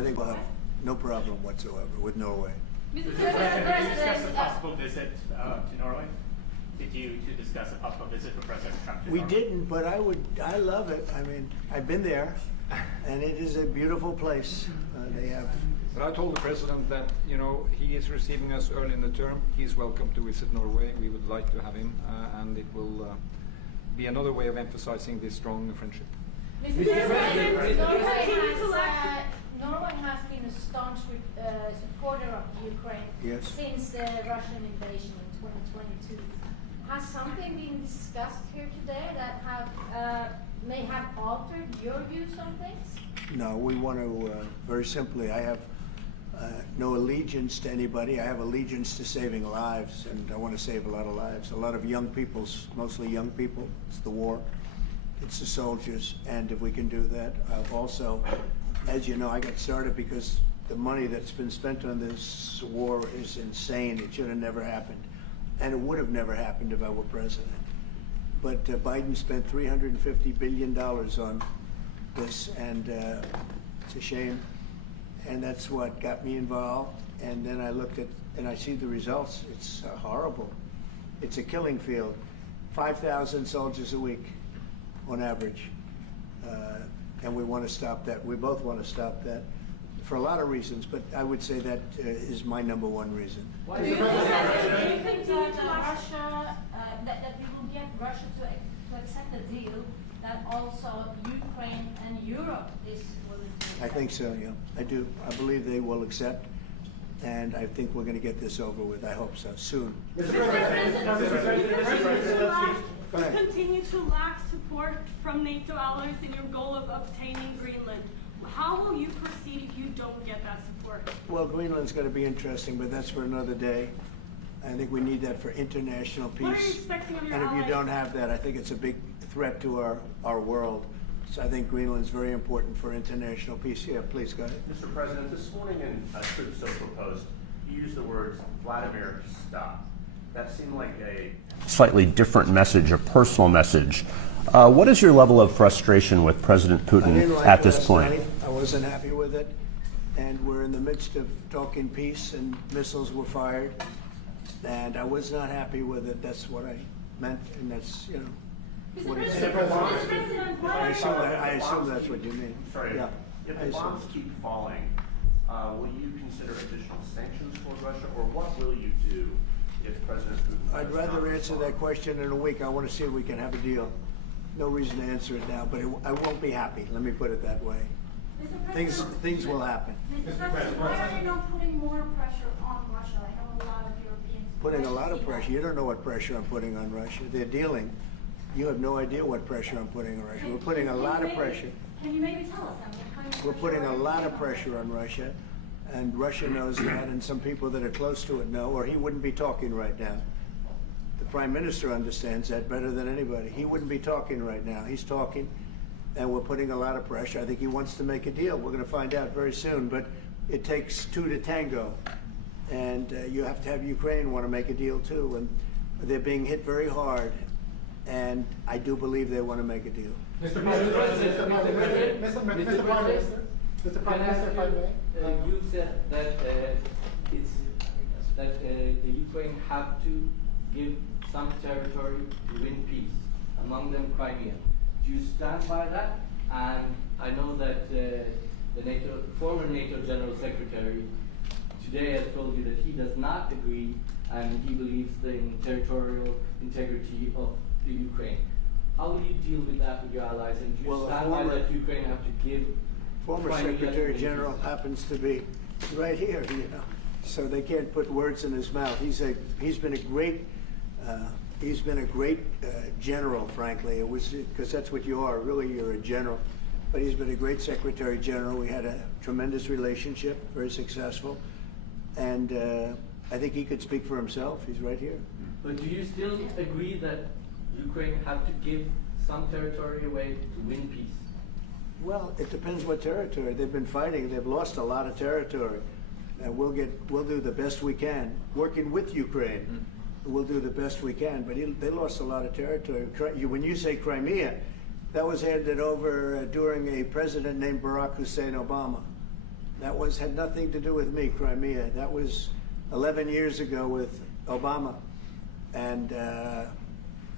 I think we'll have no problem whatsoever with Norway. Mr. President, did you discuss a possible visit to Norway? Did you discuss a possible visit for President Trump to We Norway? didn't, but I love it. I mean, I've been there, and it is a beautiful place. They have. But I told the president that, you know, he is receiving us early in the term. He's welcome to visit Norway. We would like to have him, and it will be another way of emphasizing this strong friendship. Mr. President, Norway has been a staunch supporter of Ukraine since the Russian invasion in 2022. Has something been discussed here today that may have altered your views on things? No, we want to, very simply, I have no allegiance to anybody. I have allegiance to saving lives, and I want to save a lot of lives. A lot of young people, mostly young people. It's the war. It's the soldiers, and if we can do that. Also, as you know, I got started because the money that's been spent on this war is insane. It should have never happened, and it would have never happened if I were president. But Biden spent $350 billion on this, and it's a shame. And that's what got me involved. And then I looked at, and I see the results. It's horrible. It's a killing field. 5,000 soldiers a week on average. And we want to stop that. We both want to stop that for a lot of reasons, but I would say that is my #1 reason. Do you think that Russia, that we will get Russia to accept a deal that also Ukraine and Europe is willing to accept? I think so, yeah. I do. I believe they will accept, and I think we're going to get this over with. I hope so, soon. You continue to lack support from NATO allies in your goal of obtaining Greenland. How will you proceed if you don't get that support? Well, Greenland's going to be interesting, but that's for another day. I think we need that for international peace. What are you expecting of your And if allies? you don't have that, I think it's a big threat to our world. So I think Greenland's very important for international peace. Yeah, please go ahead. Mr. President, this morning in a Truth Social post, you used the words Vladimir, stop. That seemed like a slightly different message, a personal message. What is your level of frustration with President Putin at this point? I wasn't happy with it, and we're in the midst of talking peace, and missiles were fired, and I was not happy with it. That's what I meant, and that's, you know, what it said. I assume that's what you mean. Sorry, Yeah, if I the assume. bombs keep falling, will you consider additional sanctions toward Russia, or what will you do if President Putin... I'd rather answer that question in a week. I want to see if we can have a deal. No reason to answer it now, but I won't be happy. Let me put it that way. Things will happen. Mr. President, why are you not putting more pressure on Russia? I know a lot of Europeans. Putting a lot of pressure. You don't know what pressure I'm putting on Russia. They're dealing. You have no idea what pressure I'm putting on Russia. We're putting a lot of pressure. Can you maybe tell us something? We're putting a lot of pressure on Russia, and Russia knows that, and some people that are close to it know, or he wouldn't be talking right now. The Prime Minister understands that better than anybody. He wouldn't be talking right now. He's talking, and we're putting a lot of pressure. I think he wants to make a deal. We're going to find out very soon, but it takes two to tango, and you have to have Ukraine want to make a deal too, and they're being hit very hard, and I do believe they want to make a deal. Mr. President, Mr. Prime Minister, if I may. You said that the Ukraine have to give some territory to win peace, among them Crimea. Do you stand by that? And I know that the former NATO General Secretary today has told you that he does not agree, and he believes in territorial integrity of the Ukraine. How will you deal with that with your allies? And do you stand by that Ukraine have to give? Former Secretary General happens to be right here, you know, so they can't put words in his mouth. He's been a great general, frankly. It was because that's what you are. Really, you're a general. But he's been a great Secretary General. We had a tremendous relationship, very successful, and I think he could speak for himself. He's right here. But do you still agree that Ukraine have to give some territory away to win peace? Well, it depends what territory. They've been fighting. They've lost a lot of territory. And we'll do the best we can. Working with Ukraine, we'll do the best we can. But they lost a lot of territory. When you say Crimea, that was handed over during a president named Barack Hussein Obama. That had nothing to do with me, Crimea. That was 11 years ago with Obama. And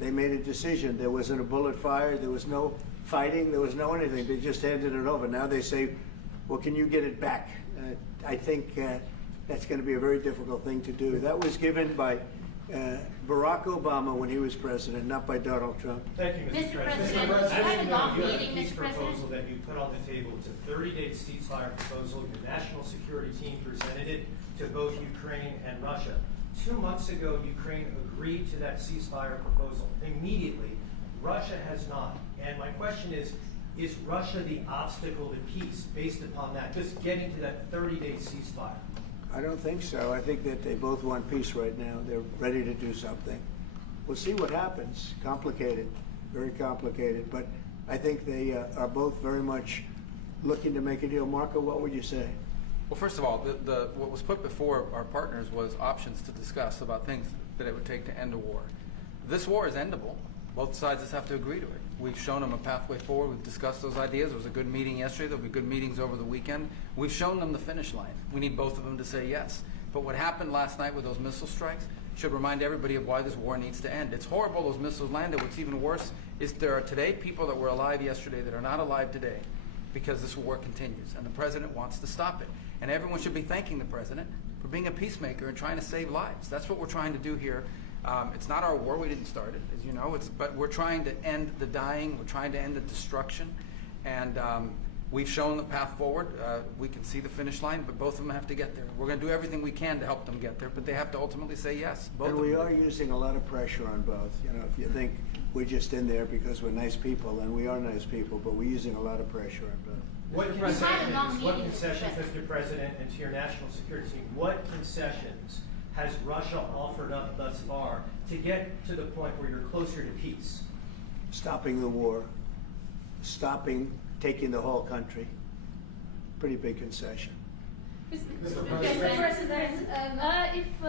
they made a decision. There wasn't a bullet fired. There was no fighting. There was no anything. They just handed it over. Now they say, well, can you get it back? I think that's going to be a very difficult thing to do. That was given by Barack Obama when he was president, not by Donald Trump. Thank you, Mr. President. you have a long You have meeting, a peace Mr. President? proposal that you put on the table. It's a 30-day ceasefire proposal. Your national security team presented it to both Ukraine and Russia. 2 months ago, Ukraine agreed to that ceasefire proposal. Immediately, Russia has not. And my question is Russia the obstacle to peace based upon that, just getting to that 30-day ceasefire? I don't think so. I think that they both want peace right now. They're ready to do something. We'll see what happens. Complicated, very complicated. But I think they are both very much looking to make a deal. Marco, what would you say? Well, first of all, what was put before our partners was options to discuss about things that it would take to end a war. This war is endable. Both sides just have to agree to it. We've shown them a pathway forward. We've discussed those ideas. There was a good meeting yesterday. There'll be good meetings over the weekend. We've shown them the finish line. We need both of them to say yes. But what happened last night with those missile strikes should remind everybody of why this war needs to end. It's horrible those missiles landed. What's even worse is there are today people that were alive yesterday that are not alive today because this war continues, and the president wants to stop it. And everyone should be thanking the president for being a peacemaker and trying to save lives. That's what we're trying to do here. It's not our war. We didn't start it, as you know. But we're trying to end the dying. We're trying to end the destruction. And we've shown the path forward. We can see the finish line, but both of them have to get there. We're going to do everything we can to help them get there, but they have to ultimately say yes. Both and we are using a lot of pressure on both. You know, if you think we're just in there because we're nice people, and we are nice people, but we're using a lot of pressure on both. What concessions, Mr. President, and to your national security team, what concessions has Russia offered up thus far to get to the point where you're closer to peace? Stopping the war, stopping taking the whole country. Pretty big concession. Mr. President, if you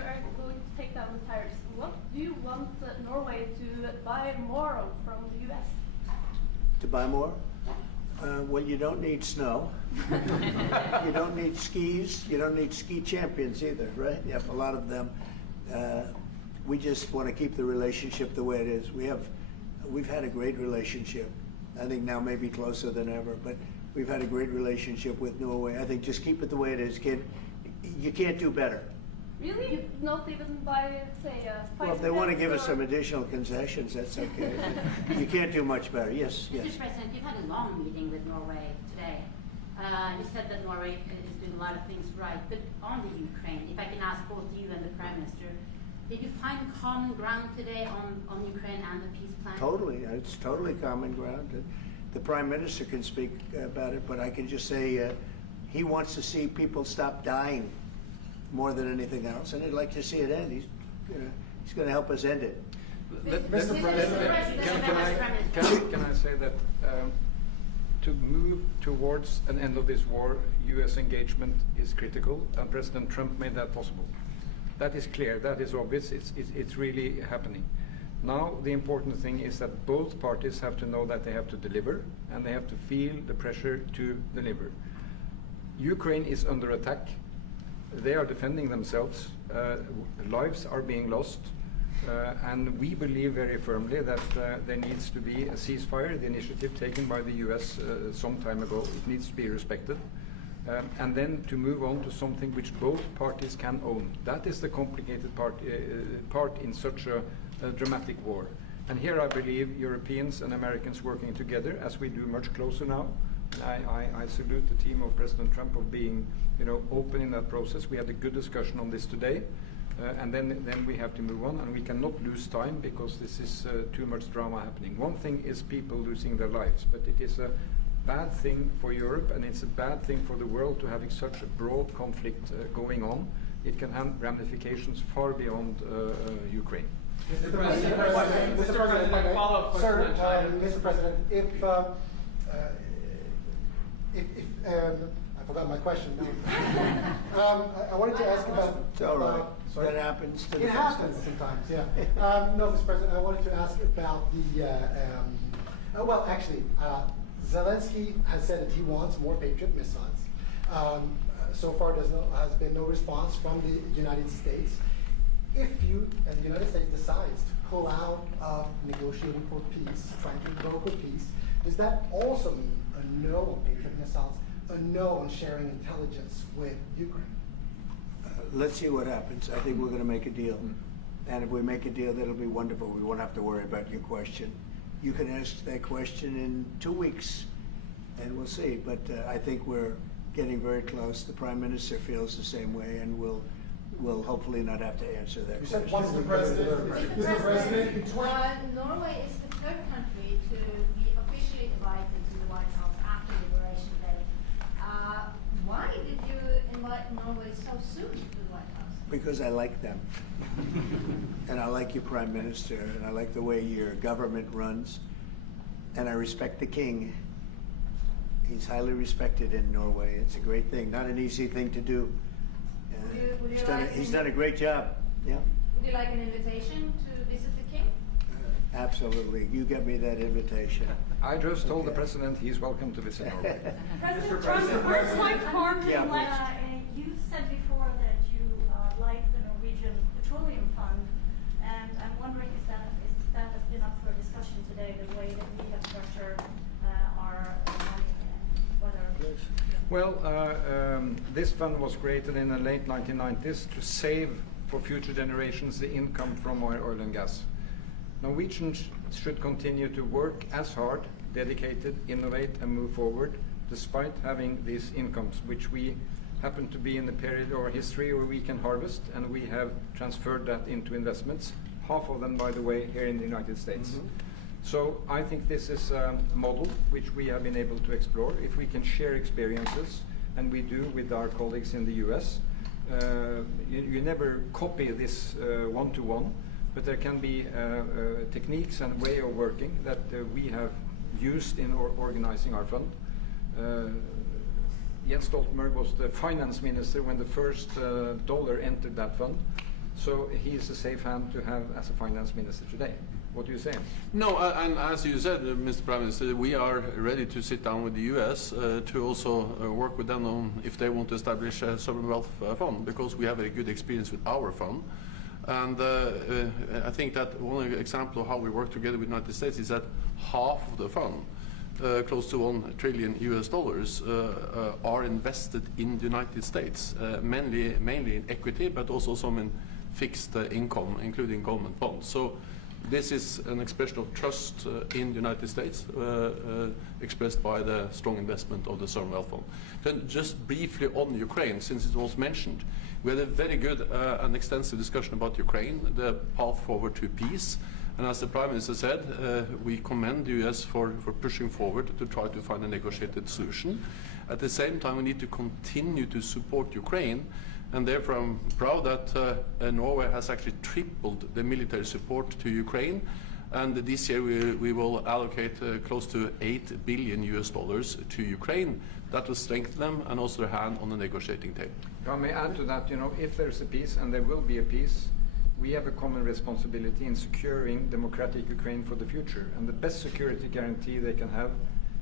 are going to take down the tariffs, what do you want Norway to buy more of from the U.S.? To buy more? Well, you don't need snow. You don't need skis. You don't need ski champions either, right? You have a lot of them. We just want to keep the relationship the way it is. We've had a great relationship. I think now maybe closer than ever, but we've had a great relationship with Norway. I think just keep it the way it is, kid. You can't do better. Really? You not even buy, say, well, if they want to give us some additional concessions, that's okay. You can't do much better. Yes, yes. Mr. President, you've had a long meeting with Norway today. You said that Norway is doing a lot of things right, but on the Ukraine, if I can ask both you and the Prime Minister, did you find common ground today on Ukraine and the peace plan? Totally. It's totally common ground. The Prime Minister can speak about it, but I can just say he wants to see people stop dying more than anything else, and he'd like to see it end. He's going to help us end it. Mr. President, can I say that to move towards an end of this war, U.S. engagement is critical, and President Trump made that possible. That is clear, that is obvious, it's really happening. Now the important thing is that both parties have to know that they have to deliver, and they have to feel the pressure to deliver. Ukraine is under attack. They are defending themselves. Lives are being lost. And we believe very firmly that there needs to be a ceasefire, the initiative taken by the U.S. Some time ago. It needs to be respected. And then to move on to something which both parties can own. That is the complicated part in such a dramatic war. And here I believe Europeans and Americans working together, as we do much closer now. I salute the team of President Trump of being, open in that process. We had a good discussion on this today, and then we have to move on, and we cannot lose time because this is too much drama happening. One thing is people losing their lives, but it is a bad thing for Europe, and it's a bad thing for the world to having such a broad conflict going on. It can have ramifications far beyond Ukraine. Mr. President, follow-up question. Mr. President, I forgot my question now. I wanted to ask about. It's all right. That happens. It happens sometimes, yeah. No, Mr. President, I wanted to ask about the. Well, actually, Zelensky has said that he wants more Patriot missiles. So far, has been no response from the United States. If you, and the United States, decides to pull out of negotiating for peace, trying to broker peace, does that also mean a no on Patriot missiles, a no on sharing intelligence with Ukraine? Let's see what happens. I think we're going to make a deal. And if we make a deal, that'll be wonderful. We won't have to worry about your question. You can ask that question in 2 weeks, and we'll see. But I think we're getting very close. The Prime Minister feels the same way, and we'll hopefully not have to answer that question. Mr. President, Norway is the third country to be officially invited to the White House after Liberation Day. Why did you invite Norway so soon to the White House? Because I like them. And I like your Prime Minister, and I like the way your government runs, and I respect the King. He's highly respected in Norway. It's a great thing, not an easy thing to do. He's done a great job. Yeah. Would you like an invitation to visit the King? Absolutely. You get me that invitation. I just told the President he's welcome to visit Norway. President Trump, where's Mike Carter? You said before that you like the Norwegian Petroleum Fund, and I'm wondering if that has been up for discussion today, the way that we have structured our money, and whether... Well, this fund was created in the late 1990s to save for future generations the income from oil and gas. Norwegians should continue to work as hard, dedicated, innovate, and move forward, despite having these incomes, which we happen to be in the period of our history where we can harvest, and we have transferred that into investments, half of them, by the way, here in the United States. So I think this is a model which we have been able to explore. If we can share experiences, and we do with our colleagues in the US, you never copy this one-to-one, but there can be techniques and way of working that we have used in organizing our fund. Jens Stoltenberg was the finance minister when the first dollar entered that fund, so he's a safe hand to have as a finance minister today. What do you say? No, and as you said, Mr. Prime Minister, we are ready to sit down with the US to also work with them on if they want to establish a sovereign wealth fund, because we have a good experience with our fund. And I think that one example of how we work together with the United States is that half of the fund, close to $1 trillion US, are invested in the United States, mainly in equity, but also some in fixed income, including government bonds. So this is an expression of trust in the United States, expressed by the strong investment of the sovereign wealth fund. Then just briefly on Ukraine, since it was mentioned, we had a very good and extensive discussion about Ukraine, the path forward to peace. And as the Prime Minister said, we commend the US for pushing forward to try to find a negotiated solution. At the same time, we need to continue to support Ukraine. And therefore, I'm proud that Norway has actually tripled the military support to Ukraine. And this year we will allocate close to $8 billion US to Ukraine. That will strengthen them and also their hand on the negotiating table. If I may add to that, if there's a peace, and there will be a peace, we have a common responsibility in securing democratic Ukraine for the future. And the best security guarantee they can have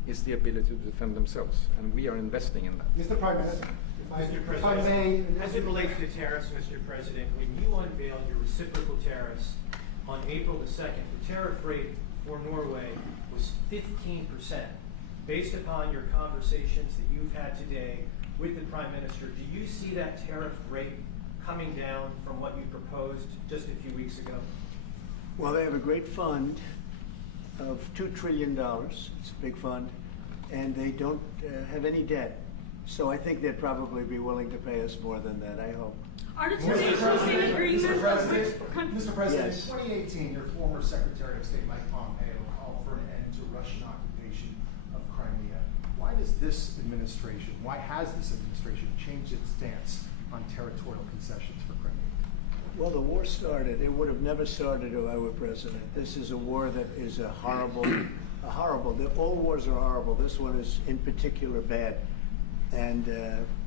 is the ability to defend themselves. And we are investing in that. Mr. Prime Minister. Mr. President, as it relates to tariffs, Mr. President, when you unveiled your reciprocal tariffs on April the 2nd, the tariff rate for Norway was 15%. Based upon your conversations that you've had today with the Prime Minister, do you see that tariff rate coming down from what you proposed just a few weeks ago? Well, they have a great fund of $2 trillion. It's a big fund, and they don't have any debt. So I think they'd probably be willing to pay us more than that, I hope. Are the two nations in agreement? Mr. President, yes. in 2018, your former Secretary of State, Mike Pompeo, called for an end to Russian occupation of Crimea. Why does this administration, why has this administration changed its stance on territorial concessions for Crimea? Well, the war started. It would have never started if I were president. This is a war that is horrible. All wars are horrible. This one is in particular bad. And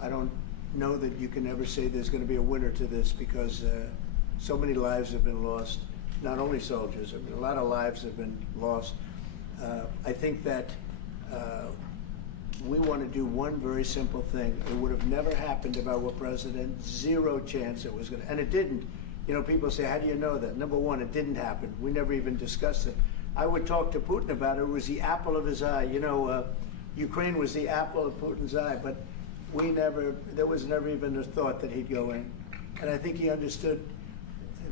I don't know that you can ever say there's going to be a winner to this, because so many lives have been lost. Not only soldiers, I mean, a lot of lives have been lost. I think that we want to do one very simple thing. It would have never happened if I were president. Zero chance it was going to, and it didn't. You know, people say, how do you know that? Number one, it didn't happen. We never even discussed it. I would talk to Putin about it. It was the apple of his eye. You know, Ukraine was the apple of Putin's eye, but there was never even a thought that he'd go in. And I think he understood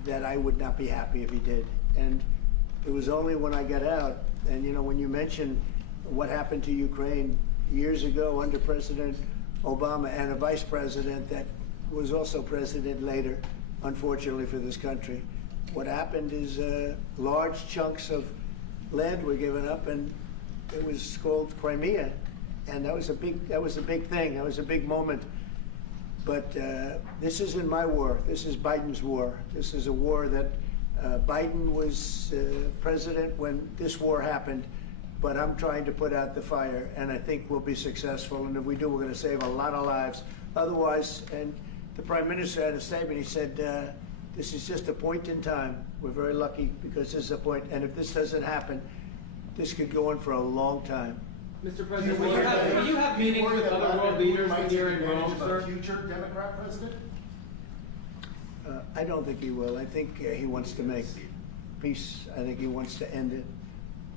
that I would not be happy if he did. And it was only when I got out, and you know, when you mention what happened to Ukraine years ago under President Obama and a vice president that was also president later, unfortunately for this country, what happened is large chunks of land were given up, and it was called Crimea, and that was a big thing. That was a big moment. But this isn't my war. This is Biden's war. This is a war that Biden was president when this war happened. But I'm trying to put out the fire, and I think we'll be successful. And if we do, we're going to save a lot of lives. Otherwise, and the Prime Minister had a statement. He said, this is just a point in time. We're very lucky because this is a point. And if this doesn't happen, this could go on for a long time. Mr. President, will you have meetings with other world leaders when you're in Rome, sir? Future Democrat president? I don't think he will. I think he wants to make peace. I think he wants to end it.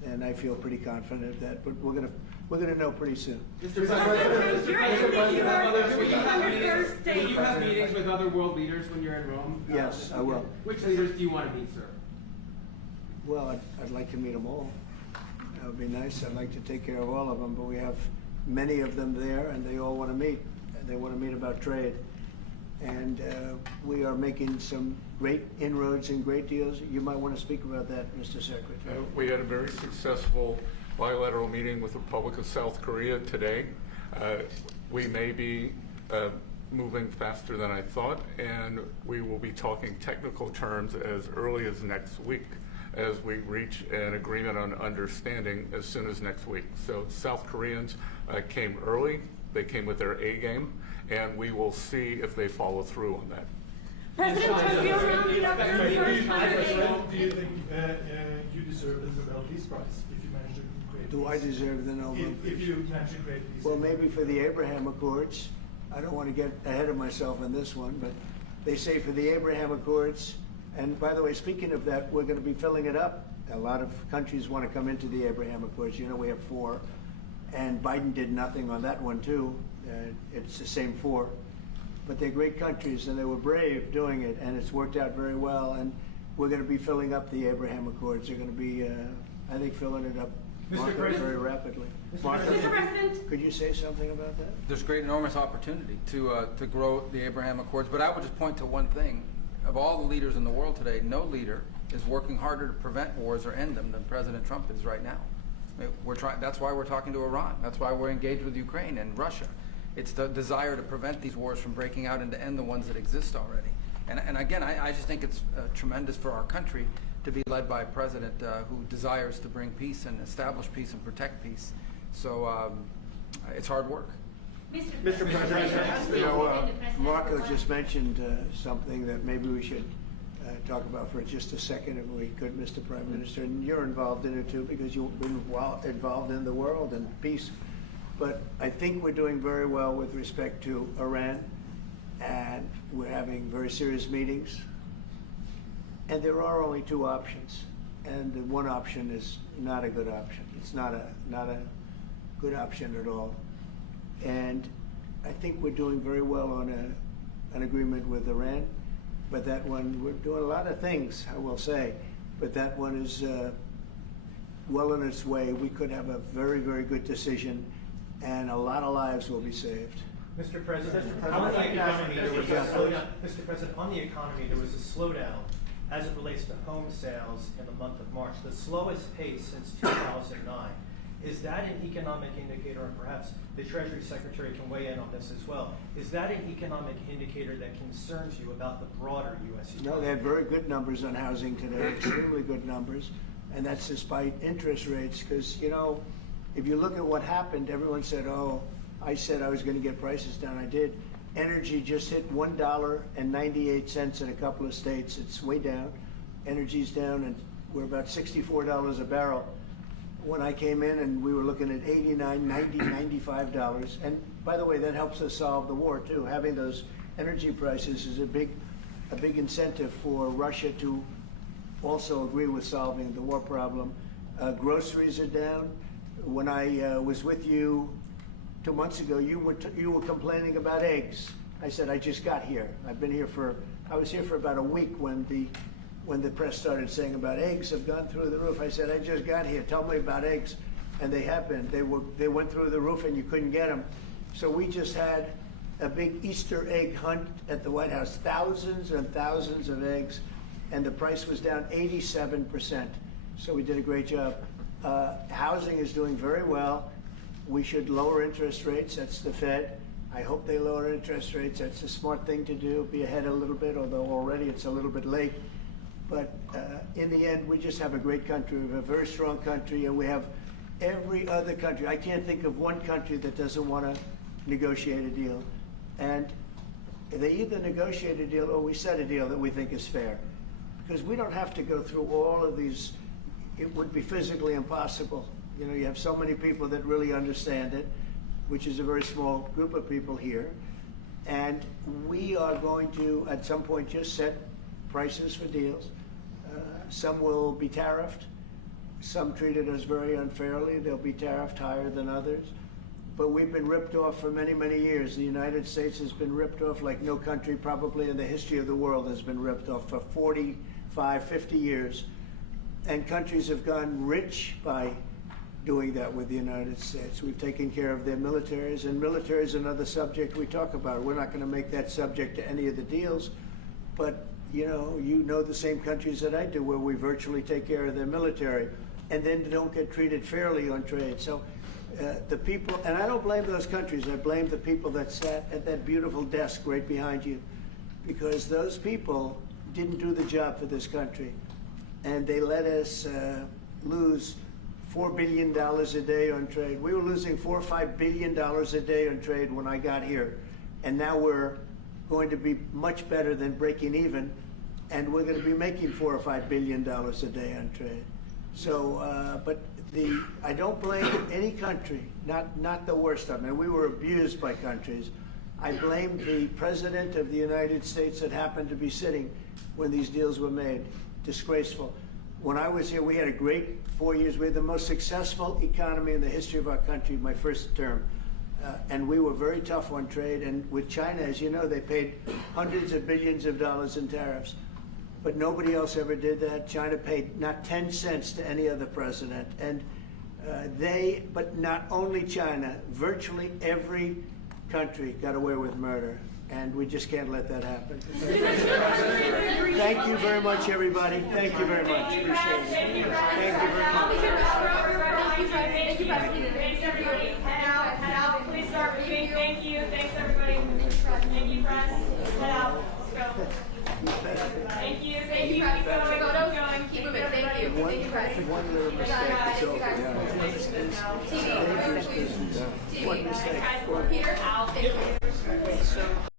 And I feel pretty confident of that, but we're gonna know pretty soon. Mr. President, will you have meetings with other world leaders when you're in Rome? Yes, I will. Which leaders do you want to meet, sir? Well, I'd like to meet them all. That would be nice. I'd like to take care of all of them, but we have many of them there, and they all want to meet. They want to meet about trade. And we are making some great inroads and great deals. You might want to speak about that, Mr. Secretary. We had a very successful bilateral meeting with the Republic of South Korea today. We may be moving faster than I thought, and we will be talking technical terms as early as next week as we reach an agreement on understanding as soon as next week. So South Koreans came early. They came with their A game, and we will see if they follow through on that. President Trump, you're rounding up your first holiday. Do you think you deserve the Nobel Peace Prize if you manage to create Do I deserve the Nobel Peace? If you manage to create peace? Well, maybe for the Abraham Accords. I don't want to get ahead of myself in this one, but they say for the Abraham Accords, and by the way, speaking of that, we're going to be filling it up. A lot of countries want to come into the Abraham Accords. You know, we have 4, and Biden did nothing on that one too. It's the same 4. But they're great countries, and they were brave doing it, and it's worked out very well. And we're going to be filling up the Abraham Accords. They're going to be, I think, filling it up very rapidly. Mr. President, could you say something about that? There's great, enormous opportunity to grow the Abraham Accords. But I would just point to one thing. Of all the leaders in the world today, no leader is working harder to prevent wars or end them than President Trump is right now. I mean, that's why we're talking to Iran. That's why we're engaged with Ukraine and Russia. It's the desire to prevent these wars from breaking out and to end the ones that exist already. And again, I just think it's tremendous for our country to be led by a president who desires to bring peace and establish peace and protect peace. So it's hard work. Mr. President, you know, Marco just mentioned something that maybe we should talk about for just a second, if we could, Mr. Prime Minister. And you're involved in it too, because you've been involved in the world and peace. But I think we're doing very well with respect to Iran, and we're having very serious meetings. And there are only 2 options, and the one option is not a good option. It's not a good option at all. And I think we're doing very well on an agreement with Iran, but that one, we're doing a lot of things, I will say, but that one is well on its way. We could have a very, very good decision, and a lot of lives will be saved. Mr. President, on the economy, there was a slowdown. Mr. President, on the economy, there was a slowdown as it relates to home sales in the month of March, the slowest pace since 2009. Is that an economic indicator, and perhaps the Treasury Secretary can weigh in on this as well, is that an economic indicator that concerns you about the broader U.S. economy? No, they had very good numbers on housing today, extremely good numbers, and that's despite interest rates, because, you know, if you look at what happened, everyone said, oh, I said I was going to get prices down. I did. Energy just hit $1.98 in a couple of states. It's way down. Energy's down, and we're about $64 a barrel. when I came in, and we were looking at $89, $90, $95. And by the way, that helps us solve the war too. Having those energy prices is a big incentive for Russia to also agree with solving the war problem. Groceries are down. When I was with you 2 months ago, you were complaining about eggs. I said, I just got here. I was here for about a week when the press started saying about eggs have gone through the roof. I said, I just got here. Tell me about eggs. And they have been. They went through the roof and you couldn't get them. So we just had a big Easter egg hunt at the White House. Thousands and thousands of eggs. And the price was down 87%. So we did a great job. Housing is doing very well. We should lower interest rates. That's the Fed. I hope they lower interest rates. That's a smart thing to do. Be ahead a little bit, although already it's a little bit late. But in the end, we just have a great country. We have a very strong country, and we have every other country. I can't think of one country that doesn't want to negotiate a deal. And they either negotiate a deal or we set a deal that we think is fair. Because we don't have to go through all of these. It would be physically impossible. You know, you have so many people that really understand it, which is a very small group of people here. And we are going to, at some point, just set prices for deals. Some will be tariffed. Some treated us very unfairly. They'll be tariffed higher than others. But we've been ripped off for many, many years. The United States has been ripped off like no country probably in the history of the world has been ripped off for 45, 50 years. And countries have gotten rich by doing that with the United States. We've taken care of their militaries, and military is another subject we talk about. We're not going to make that subject to any of the deals, but you know the same countries that I do where we virtually take care of their military and then don't get treated fairly on trade. So the people, and I don't blame those countries, I blame the people that sat at that beautiful desk right behind you, because those people didn't do the job for this country. And they let us lose $4 billion a day on trade. We were losing $4 or $5 billion a day on trade when I got here. And now we're going to be much better than breaking even. And we're going to be making $4 or $5 billion a day on trade. So, but I don't blame any country, not the worst of them. And we were abused by countries. I blame the President of the United States that happened to be sitting when these deals were made. Disgraceful. When I was here, we had a great 4 years. We had the most successful economy in the history of our country, my first term. And we were very tough on trade. And with China, as you know, they paid hundreds of billions of dollars in tariffs. But nobody else ever did that. China paid not 10 cents to any other president. And but not only China, virtually every country got away with murder. And we just can't let that happen. Thank you very much, everybody. Thank you very much. Appreciate it. Thank you very much. Thank you, President. Thanks, everybody. Head out. Please start moving. Thank you. Thanks, everybody. Thank you, press. Head out. Let's go. Thank you. Thank you. Keep going. Keep moving. Thank you. Thank you, press. One little mistake. TV. One mistake. Peter, out. Thank you.